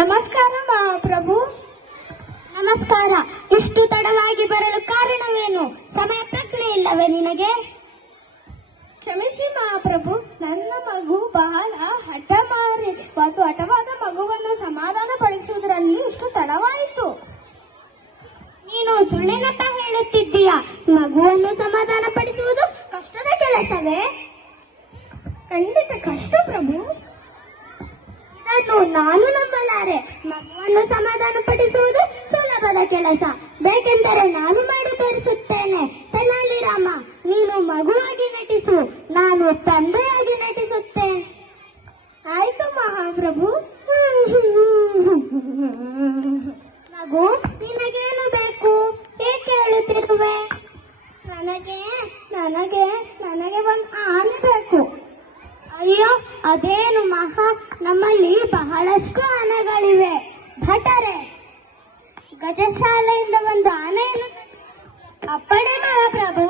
ನಮಸ್ಕಾರ ಮಹಾಪ್ರಭು. ನಮಸ್ಕಾರ. ಇಷ್ಟು ತಡವಾಗಿ ಬರಲು ಕಾರಣವೇನು? ಸಮಯ ಪ್ರಜ್ಞೆ ಇಲ್ಲವೇ ನಿನಗೆ? ಕ್ಷಮಿಸಿ ಮಹಾಪ್ರಭು, ನನ್ನ ಮಗು ಬಹಳ ಹಠಮಾರಿ. ಒಂದು ಹಠವಾದ ಮಗುವನ್ನು ಸಮಾಧಾನ ಪಡಿಸುವುದರಲ್ಲಿ ಇಷ್ಟು ತಡವಾಯಿತು. ನೀನು ಸುಳ್ಳಿನತ್ತ ಹೇಳುತ್ತಿದ್ದೀಯಾ? ಮಗುವನ್ನು ಸಮಾಧಾನ ಪಡಿಸುವುದು ಕಷ್ಟದ ಕೆಲಸವೇ? ಖಂಡಿತ ಕಷ್ಟ ಪ್ರಭು. ಇದನ್ನು ನಾನು ನಂಬಲಾರೆ. ಮಗುವನ್ನು ಸಮಾಧಾನ ಪಡಿಸುವುದು ಸುಲಭದ ಕೆಲಸ. ಬೇಕೆಂದರೆ ನಾನು ಮಾಡಿ ತೋರಿಸುತ್ತೇನೆ. ತೆನಾಲಿ ರಾಮ, ನೀನು ಮಗುವಾಗಿ ನಟಿಸು, ನಾನು ತಂದೆಯಾಗಿ ನಟಿಸುತ್ತೇನೆ. ಆಯ್ತು ಮಹಾಪ್ರಭು. ಮಗು, ನಿನಗೇನು ಬೇಕು? ಏಕೆ ಹೇಳುತ್ತಿರುವೆ? ನನಗೆ ನನಗೆ ನನಗೆ ಒಂದು ಆನೆ ಬೇಕು. ಅಯ್ಯೋ, ಅದೇನು ಮಹಾ, ನಮ್ಮಲ್ಲಿ ಬಹಳಷ್ಟು ಆನೆಗಳಿವೆ. ಭಟರೆ, ಗಜಶಾಲೆಯಿಂದ ಒಂದು ಆನೆಯನ್ನು ಅಪ್ಪಣೆ ಮಹಾಪ್ರಭು.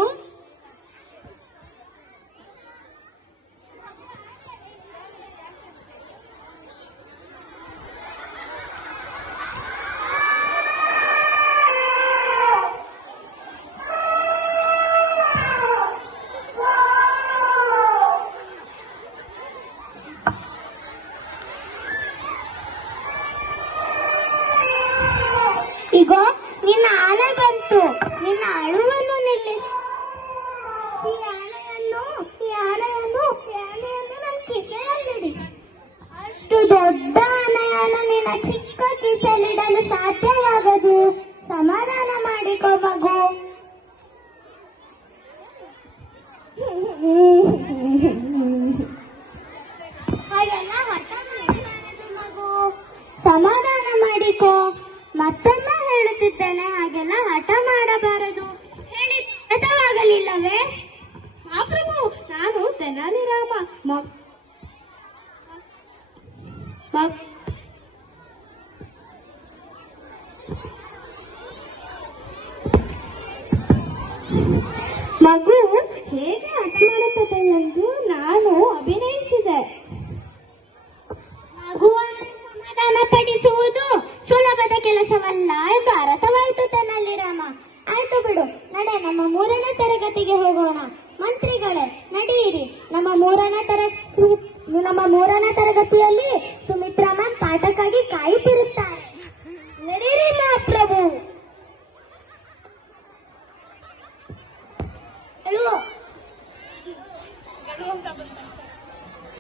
ಈಗ ನಿನ್ನ ಆನೆ ಬಂತು. ನಿನ್ನ ಅಳುವನ್ನು ನಿಲ್ಲಿಸಿ. ಈ ಆನೆಯನ್ನು ನನ್ನ ಕಿಸೆಯಲ್ಲಿಡಿ. ಅಷ್ಟು ದೊಡ್ಡ ಆನೆಯನ್ನು ನಿನ್ನ ಚಿಕ್ಕ ಕಿಸೆಯಲ್ಲಿಡಲು ಸಾಧ್ಯವಾಗದು. ಸಮಾಧಾನ ಮಾಡಿಕೋ ಮಗು. ಹಾಗೆಲ್ಲ ಹಠ ಮಾಡಬಾರದು ಮಗು. ಸಮಾಧಾನ ಮಾಡಿಕೋ. ಮತ್ತೊಮ್ಮೆ ಹೇಳುತ್ತಿದ್ದೇನೆ, ಹಾಗೆಲ್ಲ ಹಠ ಮಾಡಬಾರದು. ಹೇಳಿ ಅರ್ಥವಾಗಲಿಲ್ಲವೇ? ಮಹಾಪ್ರಭು, ನಾನು ತೆನಾಲಿ ರಾಮ. ಮಗು ಹೇಗೆ ಹಠ ಮಾಡುತ್ತದೆ ಎಂದು ನಾನು ಅಭಿನಯಿಸಿದೆ. ಮಗುವನ್ನು ಸಮಾಧಾನ ಪಡಿಸುವುದು ಸುಲಭದ ಕೆಲಸವಲ್ಲ ಎಂದು ಅರ್ಥವಾಯಿತು ತೆನಾಲಿ ರಾಮ. ಆಯ್ತು ಬಿಡು, ನಡೆ, ನಮ್ಮ 3ನೇ ತರಗತಿಗೆ ಹೋಗೋಣ. ಮಂತ್ರಿಗಳೇ, ನಡೆಯಿರಿ. ನಮ್ಮ ಮೂರನೇ ತರಗತಿಯಲ್ಲಿ ಸುಮಿತ್ರಾ ಮ್ಯಾಮ್ ಪಾಠಕ್ಕಾಗಿ ಕಾಯುತ್ತಿರುತ್ತಾರೆ. ನಡೆಯಿರಿ ಮಹಾಪ್ರಭು. ಹೇಳುವ